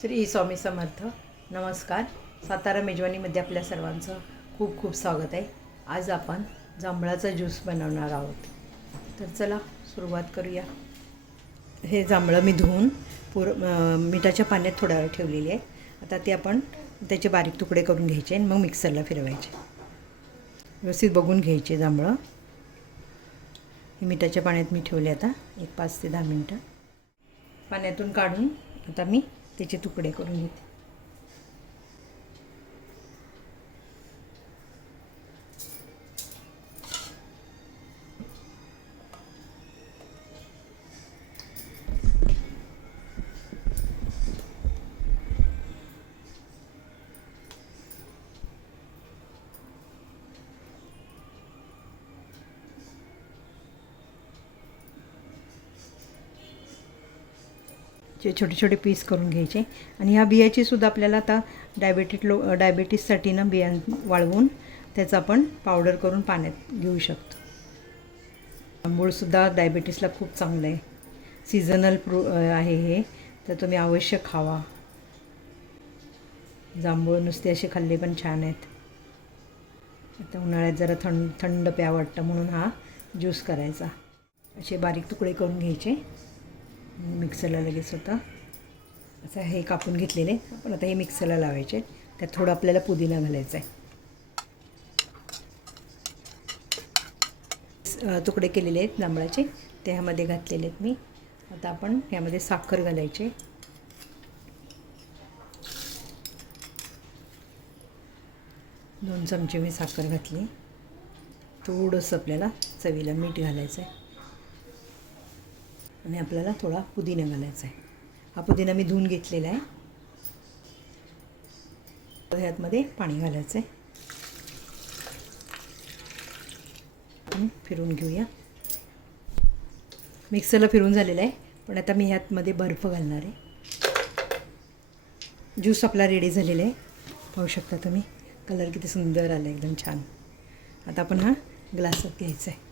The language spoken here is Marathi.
श्री स्वामी समर्थ. नमस्कार. सातारा मेजवानीमध्ये आपल्या सर्वांचं खूप खूप स्वागत आहे. आज आपण जांभळाचा ज्यूस बनवणार आहोत. तर चला सुरुवात करूया. हे जांभळं मी धुवून मिठाच्या पाण्यात थोडा वेळ ठेवलेली आहे. आता ते आपण त्याचे बारीक तुकडे करून घ्यायचे आणि मग मिक्सरला फिरवायचे. व्यवस्थित बघून घ्यायचे जांभळं. हे मिठाच्या पाण्यात मी ठेवले आता 5 ते 10 मिनटं. पाण्यातून काढून आता मी त्याचे तुकडे करून घेते. जे छोटे छोटे पीस करून घ्यायचे. आणि ह्या बियाची सुद्धा आपल्याला आता डायबिटीससाठी ना बिया वाळवून त्याचं आपण पावडर करून पाण्यात घेऊ शकतो. जांभूळसुद्धा डायबिटीसला खूप चांगलं आहे. सीझनल आहे हे, तर तुम्ही अवश्य खावा. जांभूळ नुसते असे खाल्ले पण छान आहेत. आता उन्हाळ्यात जरा थंड प्यावं वाटतं म्हणून हा ज्यूस करायचा. असे बारीक तुकडे करून घ्यायचे. मिक्सरला लगेच होता असं हे कापून घेतलेले. आपण आता हे मिक्सरला लावायचे. त्यात थोडं आपल्याला पुदिना घालायचा आहे. तुकडे केलेले आहेत जांभळाचे, ते ह्यामध्ये घातलेले आहेत मी. आता आपण ह्यामध्ये साखर घालायचे. दोन चमचे मी साखर घातली. थोडंसं आपल्याला चवीला मीठ घालायचं आहे आणि आपल्याला थोडा पुदिना घालायचा आहे. हा पुदिना मी धुवून घेतलेला आहे. ह्यातमध्ये पाणी घालायचं आहे. फिरून घेऊया. मिक्सरला फिरून झालेलं आहे, पण आता मी ह्यातमध्ये बर्फ घालणार आहे. ज्यूस आपला रेडी झालेला आहे. पाहू शकता तुम्ही, कलर किती सुंदर आला, एकदम छान. आता आपण हा ग्लासात घ्यायचा आहे.